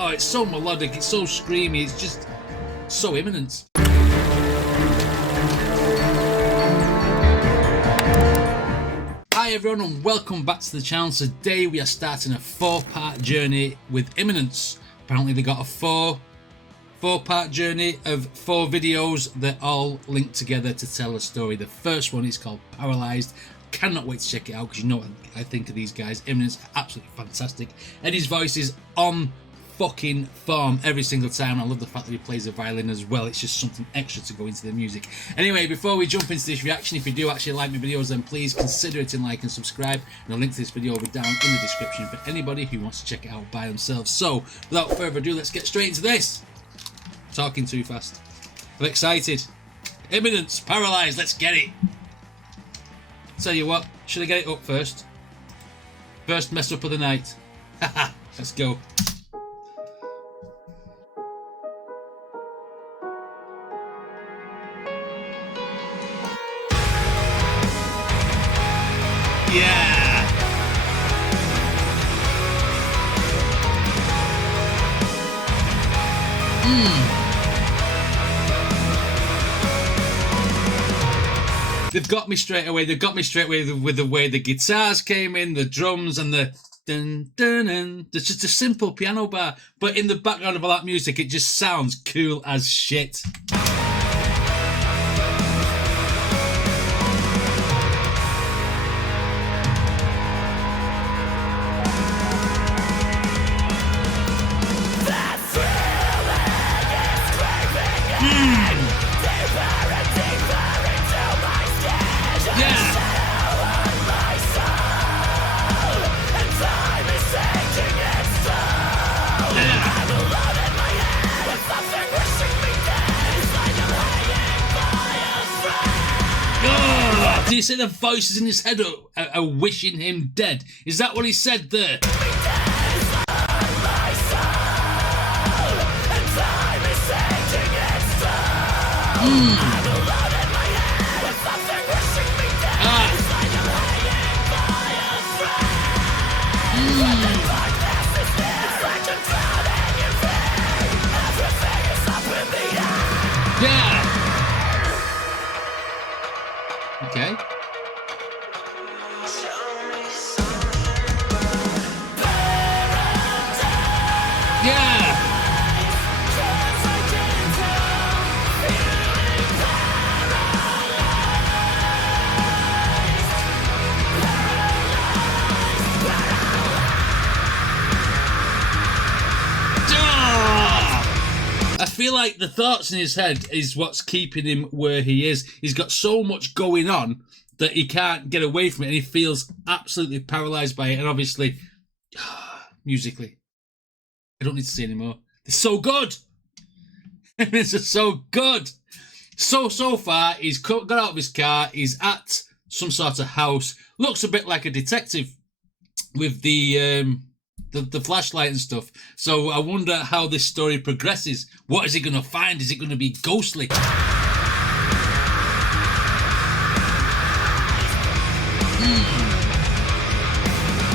Oh, it's so melodic, it's so screamy, it's just so Imminence. Hi everyone and welcome back to the channel. Today we are starting a 4-part journey with Imminence. Apparently they got a four-part journey of 4 videos that all link together to tell a story. The first one is called Paralyzed. Cannot wait to check it out because you know what I think of these guys. Imminence, absolutely fantastic. Eddie's voice is on fucking form every single time. I love the fact that he plays the violin as well. It's just something extra to go into the music. Anyway, before we jump into this reaction, if you do actually like my videos, then please consider it and like and subscribe. And the link to this video will be down in the description for anybody who wants to check it out by themselves. So, without further ado, let's get straight into this. Talking too fast. I'm excited. Imminence, Paralyzed, let's get it. Tell you what, should I get it up first? First mess up of the night. Haha, let's go. Yeah! They've got me straight away. They've got me straight away with the way the guitars came in, the drums, and the dun dun dun. It's just a simple piano bar, but in the background of all that music, it just sounds cool as shit. Did you say the voices in his head are wishing him dead? Is that what he said there? Yeah. Okay. Yeah. I feel like the thoughts in his head is what's keeping him where he is. He's got so much going on that he can't get away from it, and he feels absolutely paralyzed by it. And obviously, musically, I don't need to say anymore. They're so good. It's just so good. So far, he's got out of his car. He's at some sort of house. Looks a bit like a detective with the flashlight and stuff. So I wonder how this story progresses. What is he going to find? Is it going to be ghostly?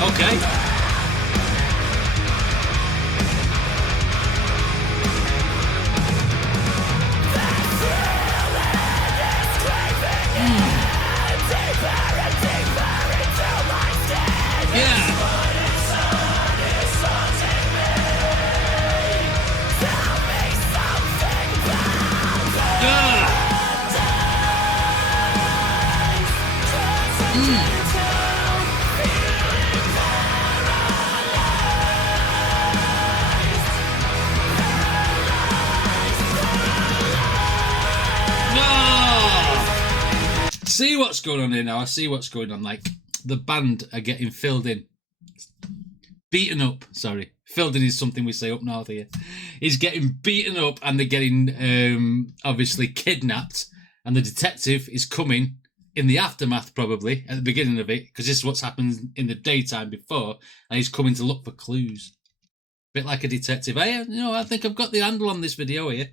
Okay. Yeah. See what's going on here now. I see what's going on. Like, the band are getting filled in. Beaten up, sorry. Filled in is something we say up north here. He's getting beaten up and they're getting, obviously, kidnapped. And the detective is coming in the aftermath, probably, at the beginning of it, because this is what's happened in the daytime before, and he's coming to look for clues. Bit like a detective. Hey, I think I've got the handle on this video here.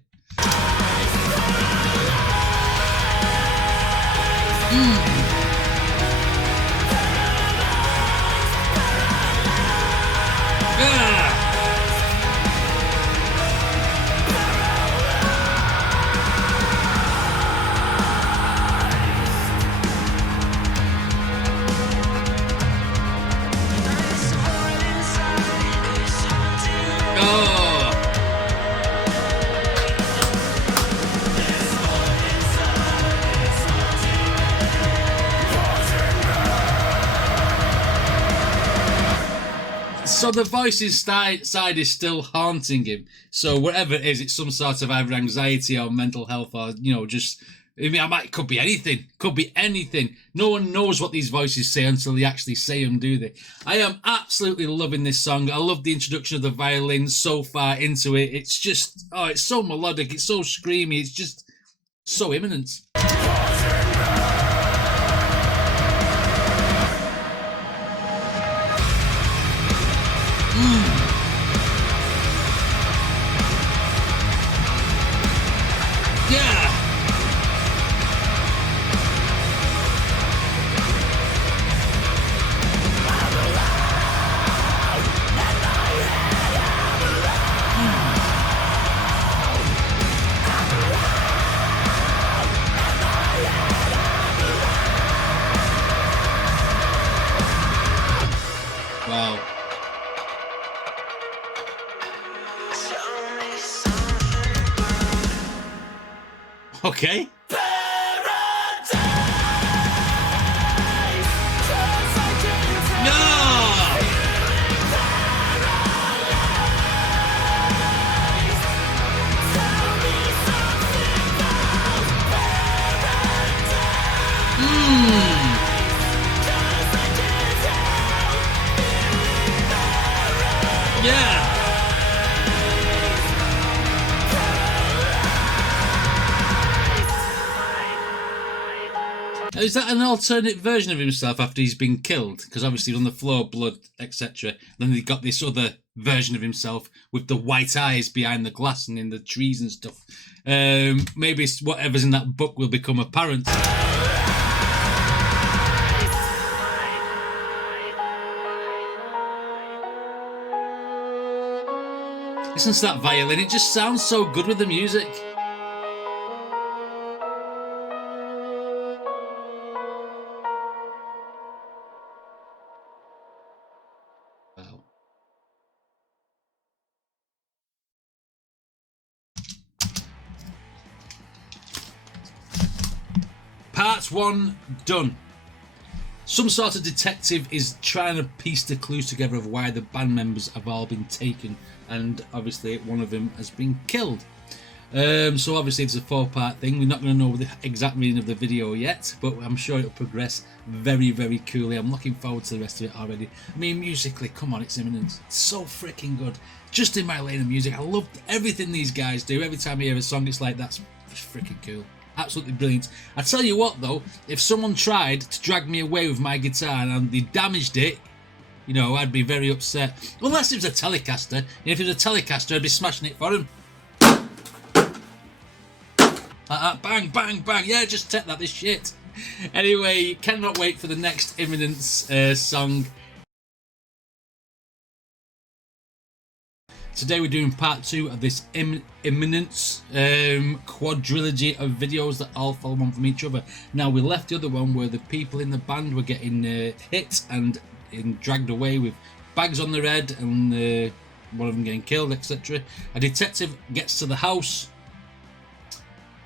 So the voice inside is still haunting him. So whatever it is, it's some sort of either anxiety or mental health, or just. I mean, it could be anything. Could be anything. No one knows what these voices say until they actually say them, do they? I am absolutely loving this song. I love the introduction of the violin so far into it. It's just, it's so melodic. It's so screamy. It's just so imminent. Yeah. Wow. Okay. Yeah. Is that an alternate version of himself after he's been killed? Because obviously on the floor, blood, etc. Then they got this other version of himself with the white eyes behind the glass and in the trees and stuff. Maybe whatever's in that book will become apparent. Listen to that violin, it just sounds so good with the music. Wow. Part 1 done. Some sort of detective is trying to piece the clues together of why the band members have all been taken, and obviously one of them has been killed. So obviously it's a 4-part thing. We're not going to know the exact meaning of the video yet, but I'm sure it'll progress very, very coolly. I'm looking forward to the rest of it already. I mean, musically, come on, it's Imminence. It's so freaking good. Just in my lane of music. I love everything these guys do. Every time I hear a song, it's like, that's freaking cool. Absolutely brilliant. I tell you what though, if someone tried to drag me away with my guitar and they damaged it, I'd be very upset. Unless it was a Telecaster, and if it was a Telecaster, I'd be smashing it for him. Like that, bang, bang, bang. Yeah, just take that, this shit. Anyway, cannot wait for the next Imminence song. Today we're doing part 2 of this Imminence quadrilogy of videos that all follow on from each other. Now, we left the other one where the people in the band were getting hit and dragged away with bags on their head, and one of them getting killed, etc. A detective gets to the house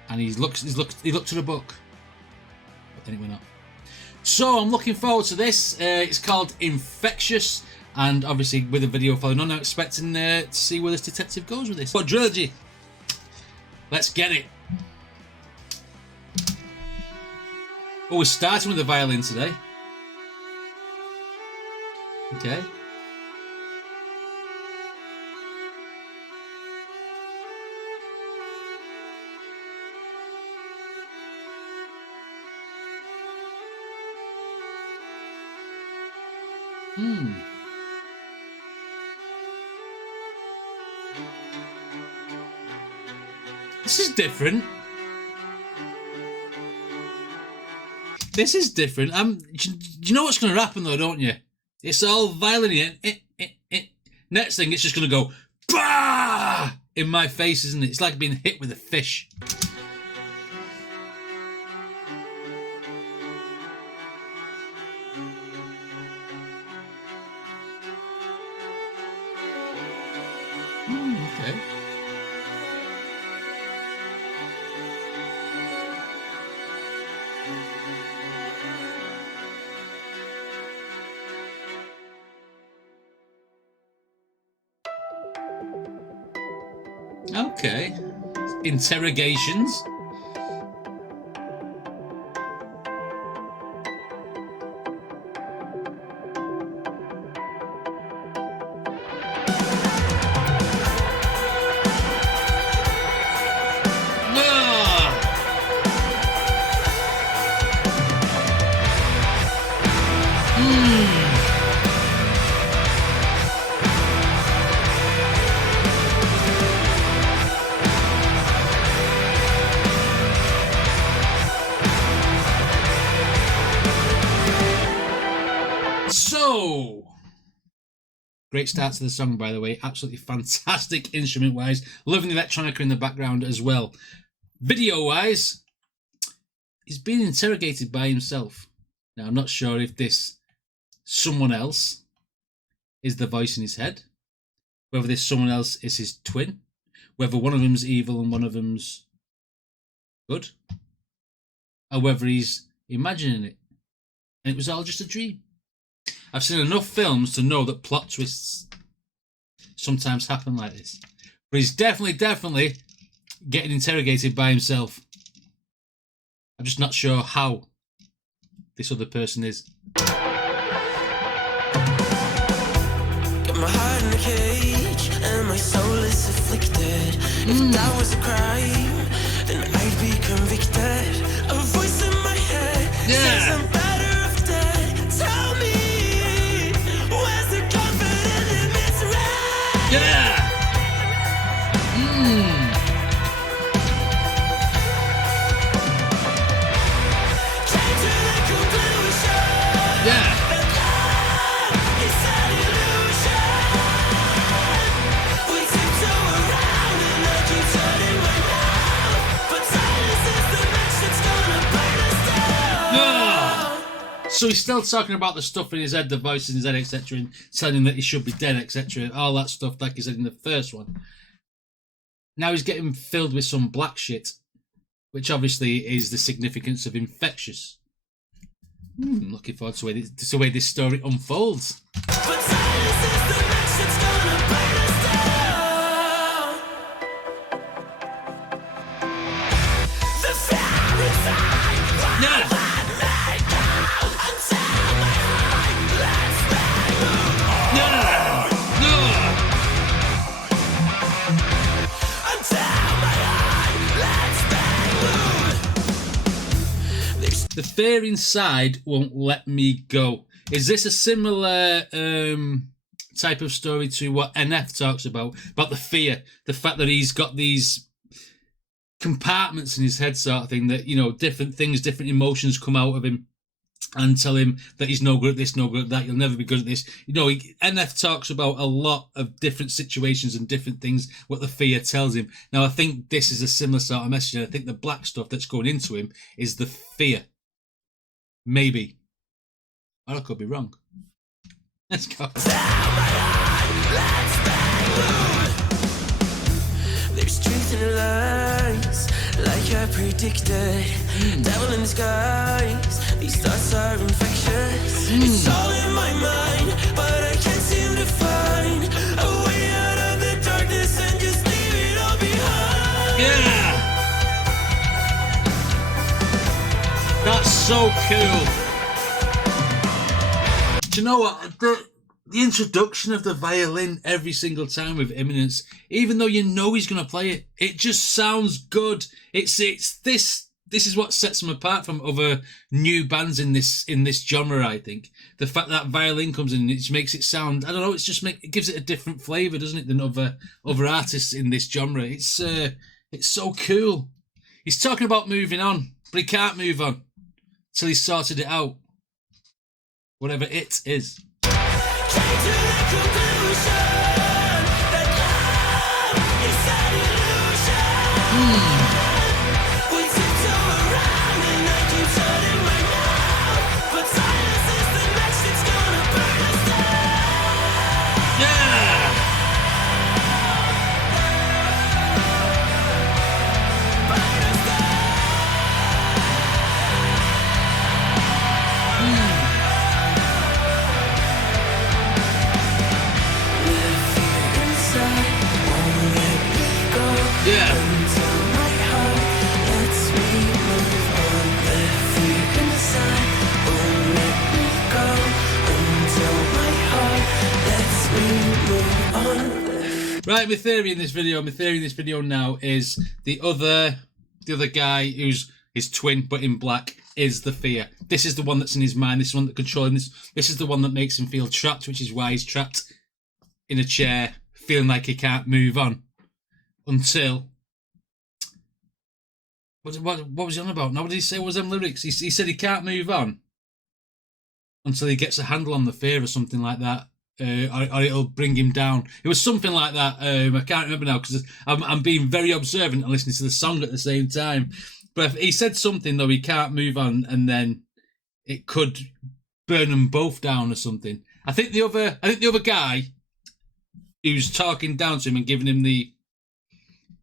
and he looked at a book, but then it went off. So I'm looking forward to this. It's called Infectious. And obviously, with a video following on, I'm expecting to see where this detective goes with this. Quadrilogy. Let's get it. Oh, we're starting with the violin today. Okay. This is different. This is different. You know what's going to happen though, don't you? It's all violin. Next thing, it's just going to go bah! In my face, isn't it? It's like being hit with a fish. Okay. Okay. Interrogations. So, great start to the song, by the way. Absolutely fantastic instrument-wise. Loving the electronica in the background as well. Video-wise, he's being interrogated by himself. Now, I'm not sure if this someone else is the voice in his head, whether this someone else is his twin, whether one of them's evil and one of them's good, or whether he's imagining it and it was all just a dream. I've seen enough films to know that plot twists sometimes happen like this. But he's definitely getting interrogated by himself. I'm just not sure how this other person is. Got my heart in a cage and my soul is afflicted. If that was a crime, then I'd be convicted. A voice in my head says I'm better off dead. Tell me, where's the confidence in misery? Yeah. Came to the conclusion. Yeah. It's an illusion. We tiptoe around and I keep turning my mouth. But silence is the match that's gonna burn us down. So he's still talking about the stuff in his head, the voice in his head, etc., and telling him that he should be dead, etc., all that stuff like he said in the first one. Now he's getting filled with some black shit, which obviously is the significance of Infectious. Looking forward to the way this story unfolds. But silence is the match that's gonna burn us down. The fear inside won't Yeah. let me go until my heart lets me move. Until my heart lets me move. The fear inside won't let me go. Is this a similar type of story to what NF talks about the fear, the fact that he's got these compartments in his head sort of thing, that, you know, different things, different emotions come out of him and tell him that he's no good at this, no good at that, you'll never be good at this. You know, NF talks about a lot of different situations and different things, what the fear tells him. Now, I think this is a similar sort of message. I think the black stuff that's going into him is the fear. Maybe. Or I could be wrong. Let's go. There's truth in the lies, like I predicted. Devil in disguise, these thoughts are infectious. It's all in my mind, but I can't seem to find a way out of the darkness and just leave it all behind. Yeah! That's so cool. Do you know what? The introduction of the violin every single time with Imminence, even though you know he's going to play it, it just sounds good. It's this is what sets him apart from other new bands in this genre, I think. The fact that violin comes in, it just makes it sound, I don't know, it gives it a different flavour, doesn't it, than other artists in this genre. It's so cool. He's talking about moving on, but he can't move on till he's sorted it out. Whatever it is. Came to the conclusion that love is an illusion. We tiptoe around and I keep turning my mouth, but silence is the match that's gonna burn us down. Yeah! Burn us down. The fear inside won't let me go Right, my theory in this video now is the other guy who's his twin but in black is the fear. This is the one that's in his mind. This is the one that controlling this. This is the one that makes him feel trapped, which is why he's trapped in a chair, feeling like he can't move on until. What was he on about? Now, what did he say? What was them lyrics? He said he can't move on until he gets a handle on the fear or something like that. Or it'll bring him down. It was something like that. I can't remember now because I'm being very observant and listening to the song at the same time. But he said something though, he can't move on, and then it could burn them both down or something. I think the other guy who's talking down to him and giving him the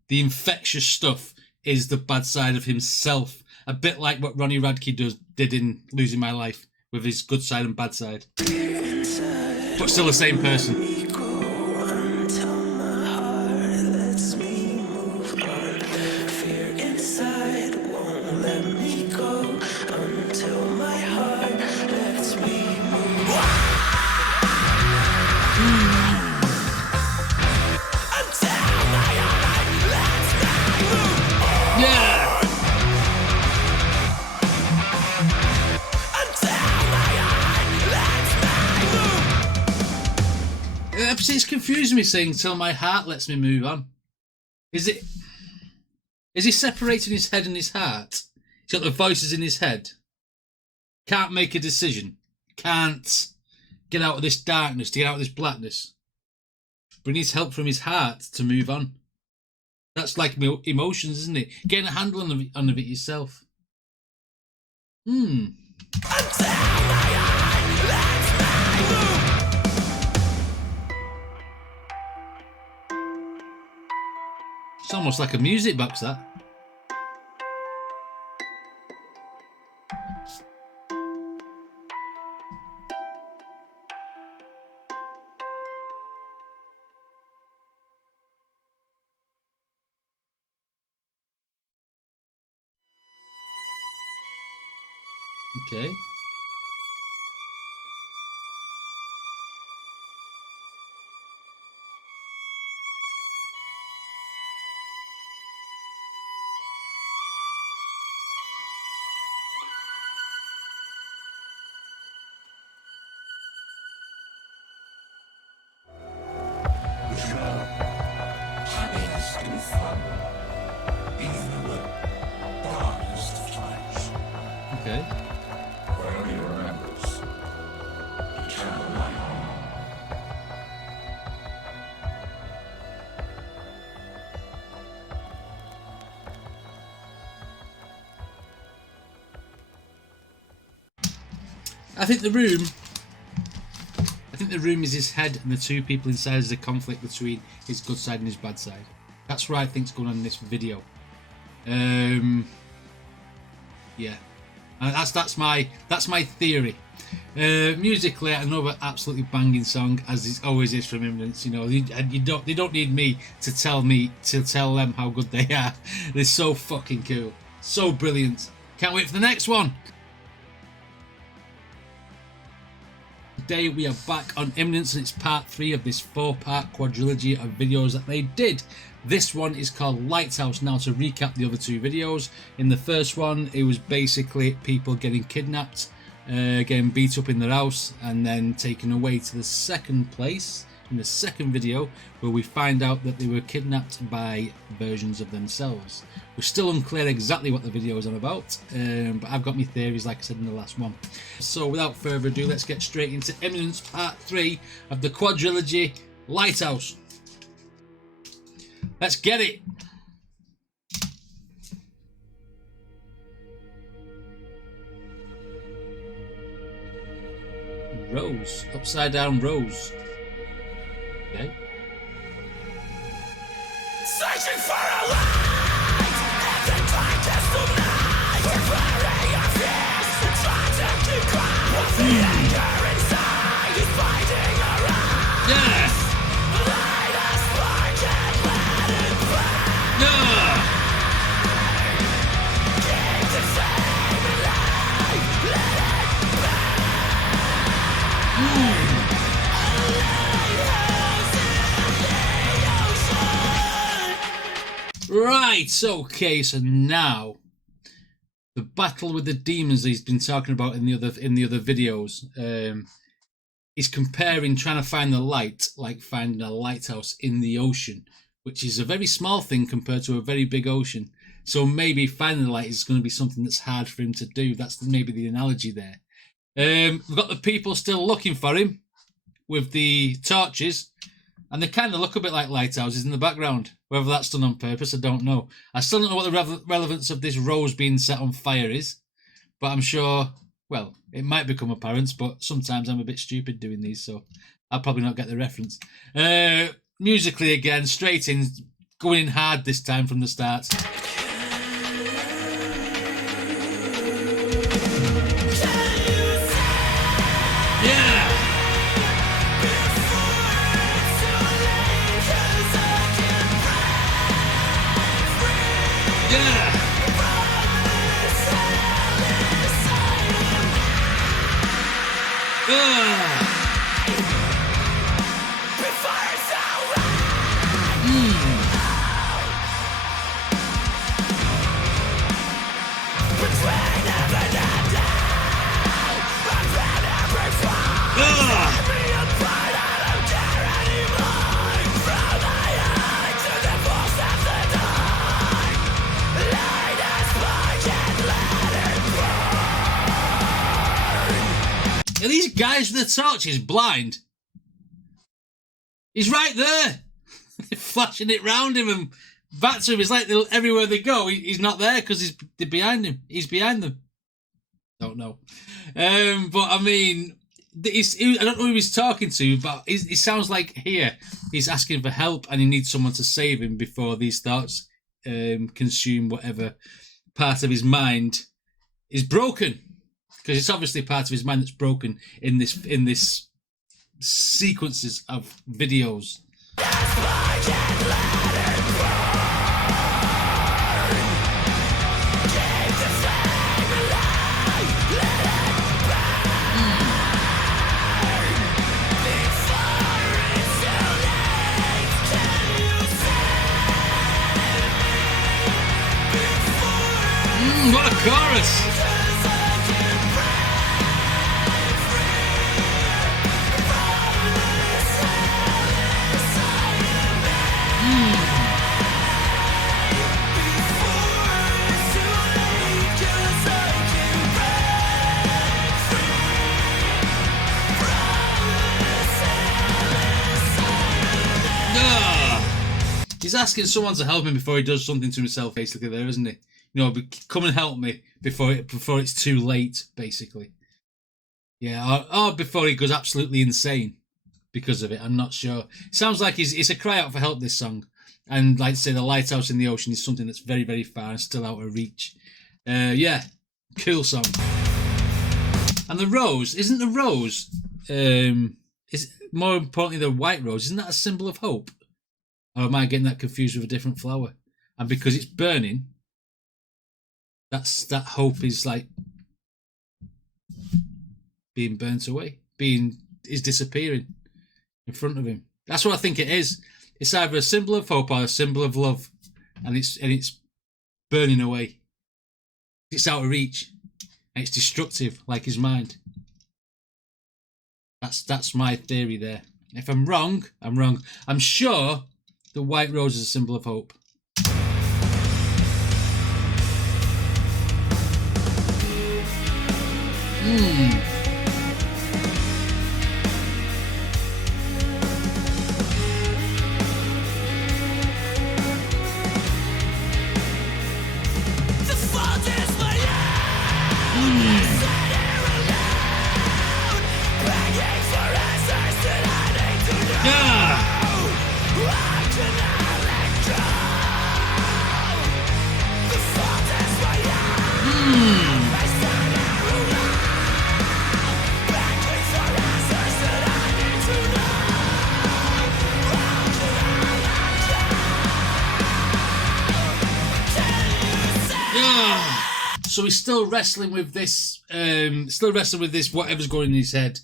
infectious stuff is the bad side of himself. A bit like what Ronnie Radke did in Losing My Life with his good side and bad side. But still the same person. It's confusing me saying "till my heart lets me move on." Is he separating his head and his heart? He's got the voices in his head. Can't make a decision. Can't get out of this darkness, to get out of this blackness. But he needs help from his heart to move on. That's like emotions, isn't it? Getting a handle on it yourself. It's almost like a music box, that. Okay. Okay. Where he remembers, eternal light. I think the room is his head, and the two people inside is the conflict between his good side and his bad side. That's what I think's going on in this video. Yeah. That's my theory. Musically, another absolutely banging song, as it always is from Imminence. You know, they don't need me to tell them how good they are. They're so fucking cool, so brilliant. Can't wait for the next one. Today we are back on Imminence, and it's part 3 of this 4-part quadrilogy of videos that they did. This one is called Lighthouse. Now, to recap the other 2 videos, in the first one it was basically people getting kidnapped, getting beat up in their house, and then taken away to the second place in the second video, where we find out that they were kidnapped by versions of themselves. We're still unclear exactly what the video is on about, but I've got my theories, like I said in the last one. So without further ado, let's get straight into Imminence part 3 of the quadrilogy Lighthouse. Let's get it. Rose, upside down rose. Okay. Searching for a light in the darkest of night, burying your fears, trying to keep quiet. What's the anger inside is fighting around. Yeah. Light a spark and let it burn. Yeah. Keep the flame alive, let it burn. A lighthouse in the ocean. Right, okay, so now the battle with the demons he's been talking about in the other videos. He's comparing trying to find the light like finding a lighthouse in the ocean, which is a very small thing compared to a very big ocean. So maybe finding the light is going to be something that's hard for him to do. That's maybe the analogy there. We've got the people still looking for him with the torches, and they kind of look a bit like lighthouses in the background. Whether that's done on purpose, I don't know. I still don't know what the relevance of this rose being set on fire is, but I'm sure, well, it might become apparent, but sometimes I'm a bit stupid doing these, so I'll probably not get the reference. Musically, again, straight in, going in hard this time from the start. Yeah! Yeah! Are these guys with the torches blind? He's right there. Flashing it round him and back to him. It's like everywhere they go, he's not there because they're behind him. He's behind them. Don't know. But I mean, I don't know who he's talking to, but he sounds like here he's asking for help and he needs someone to save him before these thoughts consume whatever part of his mind is broken. Because it's obviously part of his mind that's broken in this sequences of videos. What a chorus! He's asking someone to help him before he does something to himself, basically, there, isn't he? You know, come and help me before it's too late, basically. Yeah, or before he goes absolutely insane because of it. I'm not sure. It sounds like it's a cry out for help, this song. And like I say, the lighthouse in the ocean is something that's very, very far and still out of reach. Yeah, cool song. And the rose, isn't the rose, is more importantly the white rose, isn't that a symbol of hope? Or am I getting that confused with a different flower? And because it's burning, that hope is like being burnt away, is disappearing in front of him. That's what I think it is. It's either a symbol of hope or a symbol of love, and it's burning away. It's out of reach, and it's destructive, like his mind. That's my theory there. If I'm wrong, I'm wrong. I'm sure the white rose is a symbol of hope. So he's still wrestling with this, whatever's going in his head.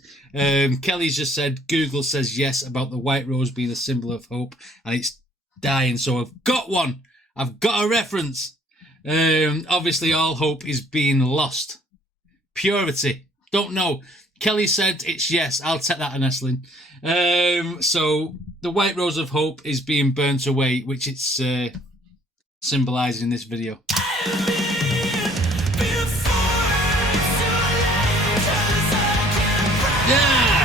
Kelly's just said, Google says yes about the white rose being a symbol of hope, and it's dying, so I've got one. I've got a reference. Obviously, all hope is being lost. Purity. Don't know. Kelly said it's yes. I'll take that, Nestlin. So the white rose of hope is being burnt away, which it's symbolising in this video. Yeah!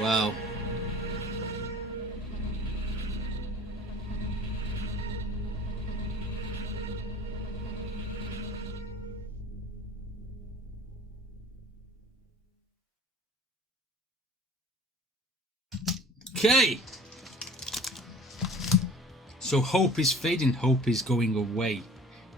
Wow. Okay. So hope is fading, hope is going away,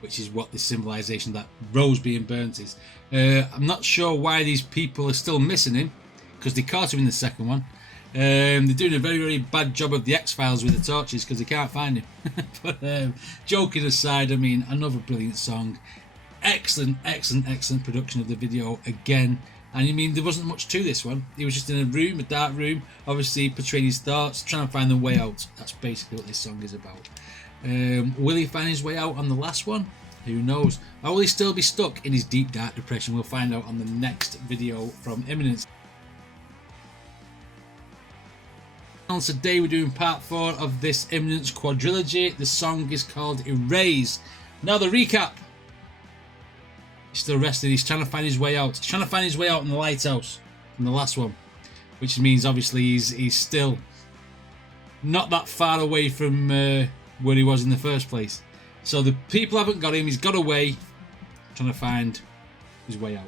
which is what the symbolisation of that rose being burnt is. I'm not sure why these people are still missing him, because they caught him in the second one. They're doing a very, very bad job of the X-Files with the torches because they can't find him. But joking aside, I mean, another brilliant song. Excellent, excellent, excellent production of the video again. And I mean, there wasn't much to this one. He was just in a room, a dark room, obviously portraying his thoughts, trying to find the way out. That's basically what this song is about. Will he find his way out on the last one? Who knows? Or will he still be stuck in his deep, dark depression? We'll find out on the next video from Imminence. Today we're doing part 4 of this Imminence quadrilogy. The song is called Erase. Now the recap. He's still resting. He's trying to find his way out. He's trying to find his way out in the Lighthouse from the last one, which means obviously he's still not that far away from where he was in the first place. So the people haven't got him. He's got away, trying to find his way out.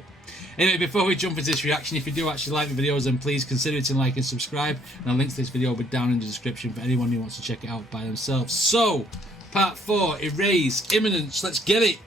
Anyway, before we jump into this reaction, if you do actually like the videos, then please consider hitting like and subscribe. And a link to this video will be down in the description for anyone who wants to check it out by themselves. So, part 4, Erase, Imminence. Let's get it.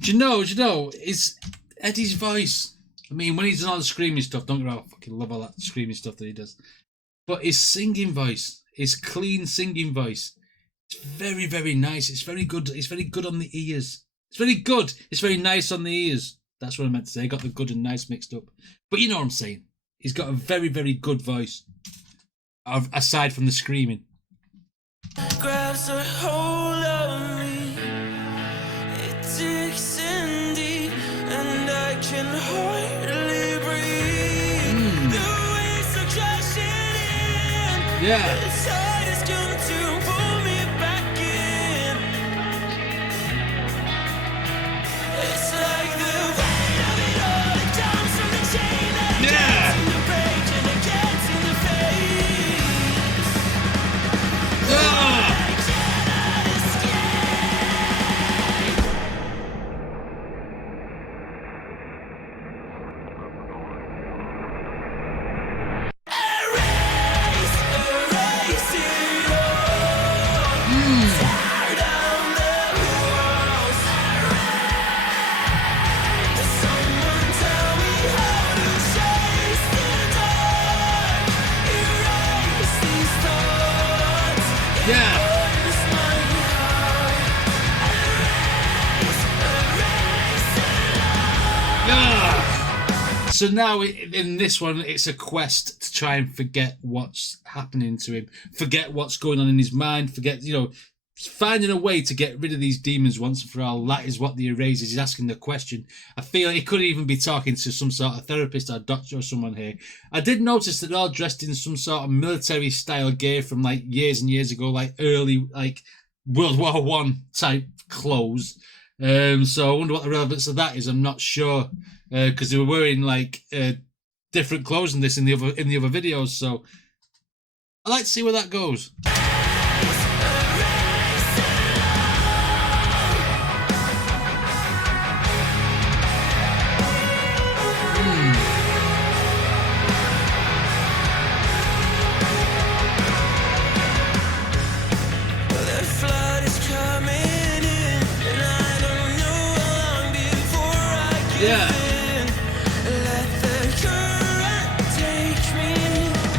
Do you know, it's Eddie's voice. I mean, when he's doing all the screaming stuff, don't get me wrong, I fucking love all that screaming stuff that he does. But his singing voice, his clean singing voice, it's very, very nice. It's very good. It's very good on the ears. It's very good. It's very nice on the ears. That's what I meant to say. I got the good and nice mixed up. But you know what I'm saying. He's got a very, very good voice. Aside from the screaming. Grabs a hold of me. It takes in deep, and I can hardly breathe. The waves are crashing in. Yeah. The tide has come to pull me back in. It's like the weight of it all. It comes from the chain that gets in the break, and it gets in the face. I cannot erase it all. Tear down the walls. Someone tell me how to chase the dark. Erase these thoughts. Yeah. Erase my heart. So now in this one, it's a quest to try and forget what's happening to him, forget what's going on in his mind, forget, finding a way to get rid of these demons once and for all. That is what the Erase is. He's asking the question. I feel like he could even be talking to some sort of therapist or doctor or someone here. I did notice that they're all dressed in some sort of military style gear from like years and years ago, like early like World War I type clothes. So I wonder what the relevance of that is. I'm not sure, because they were wearing like different closing this in the other videos. So I'd like to see where that goes. Yeah. Let the current take me.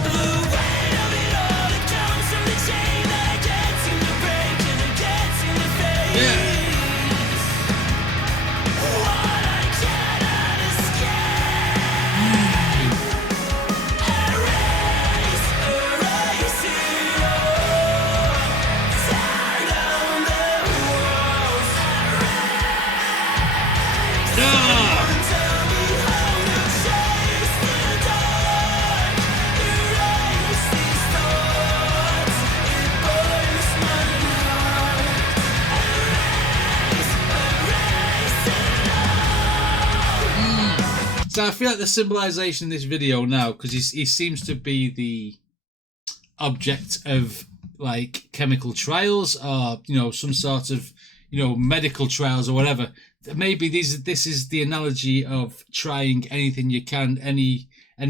The weight of it all, it comes from the chain that I can't seem to break and I can't seem to face. Yeah. What I cannot escape. Erase, erase it all. Tear down the walls. Yeah. So I feel like the symbolization in this video now, because he seems to be the object of like chemical trials or, you know, some sort of, you know, medical trials or whatever. Maybe this is the analogy of trying anything you can, any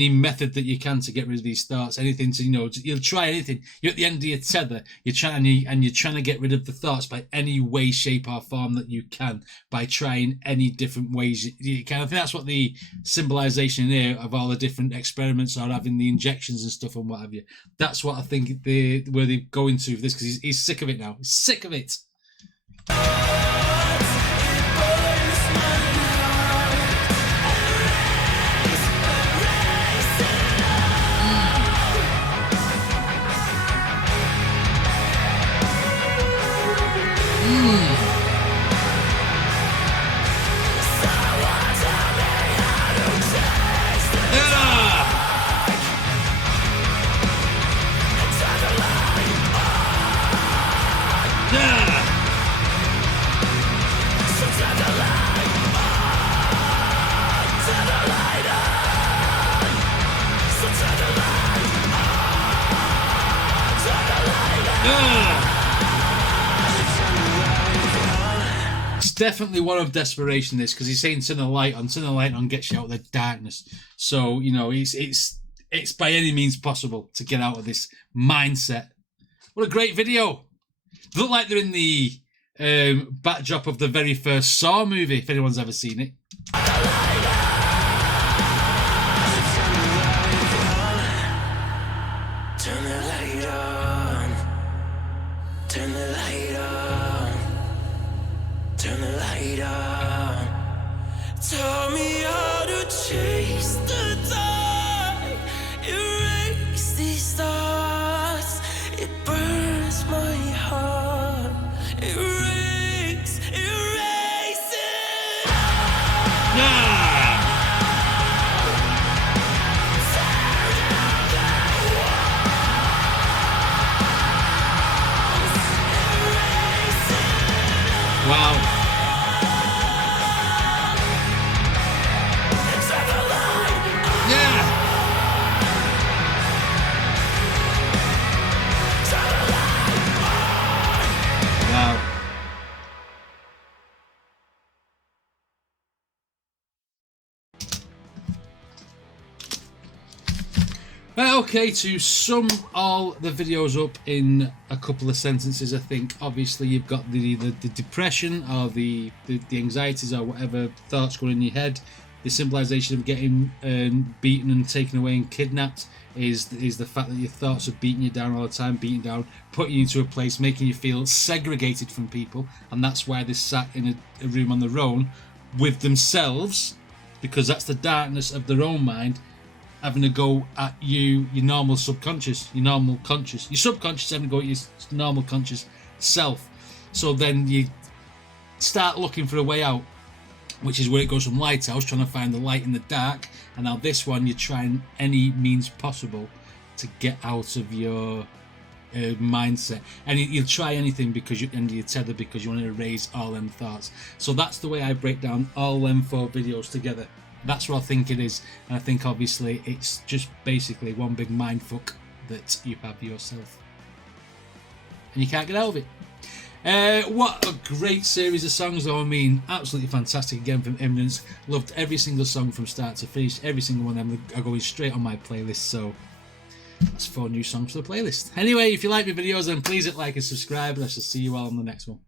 method that you can to get rid of these thoughts, anything to, you know, you'll try anything. You're at the end of your tether, you're trying to get rid of the thoughts by any way, shape or form that you can, by trying any different ways you can. I think that's what the symbolization here of all the different experiments or having the injections and stuff and what have you. That's what I think where they go into this, because he's sick of it now. He's sick of it. It's definitely one of desperation, this, because he's saying turn the light on gets you out of the darkness. So, you know, it's by any means possible to get out of this mindset. What a great video. They look like they're in the backdrop of the very first Saw movie, if anyone's ever seen it. Turn the light on. Turn the light on. Turn the light on. Taught me how to chase the dark. Erase these thoughts. It burns my heart. Erase it. Yeah. Wow. Yeah. Wow. Right, okay, to sum all the videos up in a couple of sentences, I think obviously you've got the depression or the anxieties or whatever thoughts going in your head. The symbolization of getting beaten and taken away and kidnapped is the fact that your thoughts are beating you down all the time, beating down, putting you into a place, making you feel segregated from people, and that's why they're sat in a room on their own with themselves, because that's the darkness of their own mind having to go at your normal subconscious, your normal conscious, your subconscious having to go at your normal conscious self. So then you start looking for a way out, which is where it goes from Lighthouse, trying to find the light in the dark, and now this one you're trying any means possible to get out of your mindset, and you'll try anything because you're under your tether, because you want to erase all them thoughts. So that's the way I break down all them 4 videos together. That's what I think it is, and I think obviously it's just basically one big mindfuck that you have yourself, and you can't get out of it. What a great series of songs though. I mean, absolutely fantastic again from Imminence. Loved every single song from start to finish. Every single one of them are going straight on my playlist, so that's 4 new songs for the playlist. Anyway, if you like my videos, then please hit like and subscribe, and I shall see you all on the next one.